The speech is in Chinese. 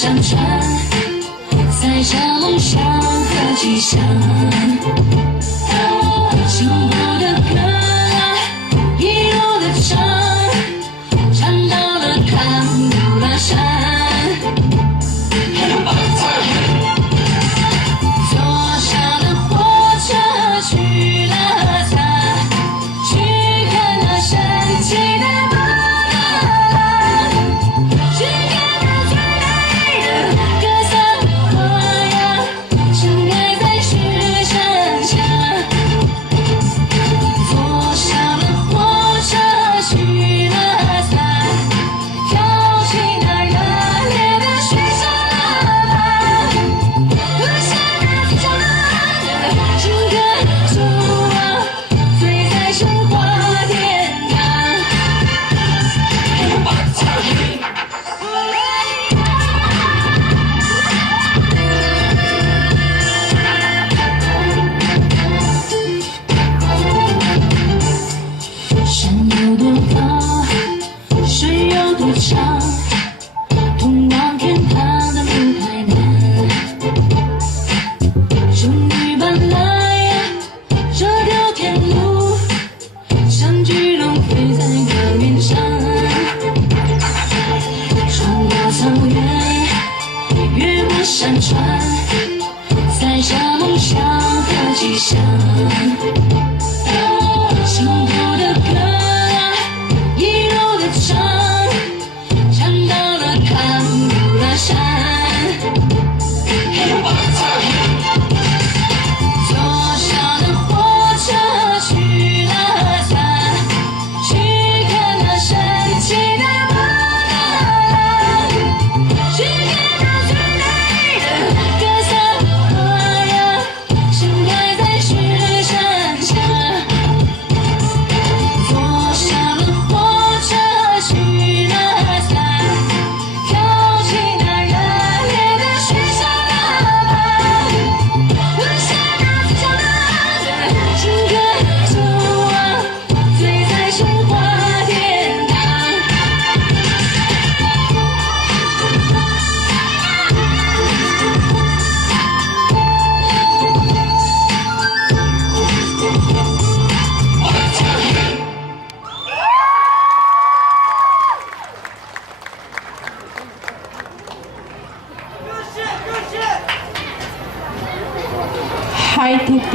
山川，载着梦想和吉祥。幸福的歌一路的唱，唱到了看不了山。坐上了火车去了它，去看那神奇的波浪，去看那最美的格桑花呀，盛开在雪山下。坐上了火车去了它，跳起那热烈的雪山喇叭，喝下那最香的情歌，祝我醉在神话天堂。山有多高，水有多长，通往天堂的路太难。终于搬来这条天路，像巨龙飞在高原上，穿过草原，越过山川，载着梦想和吉祥。幸福的歌一路的唱，唱到了看不了山。坐上了火车去了它，去看那神奇的波浪，去看那最美的格桑花呀，盛开在雪山下。坐上了火车去了它，跳起那热烈的雪山喇叭，喝下那最香的情歌，祝我醉在神话天堂。嗨，爹爹。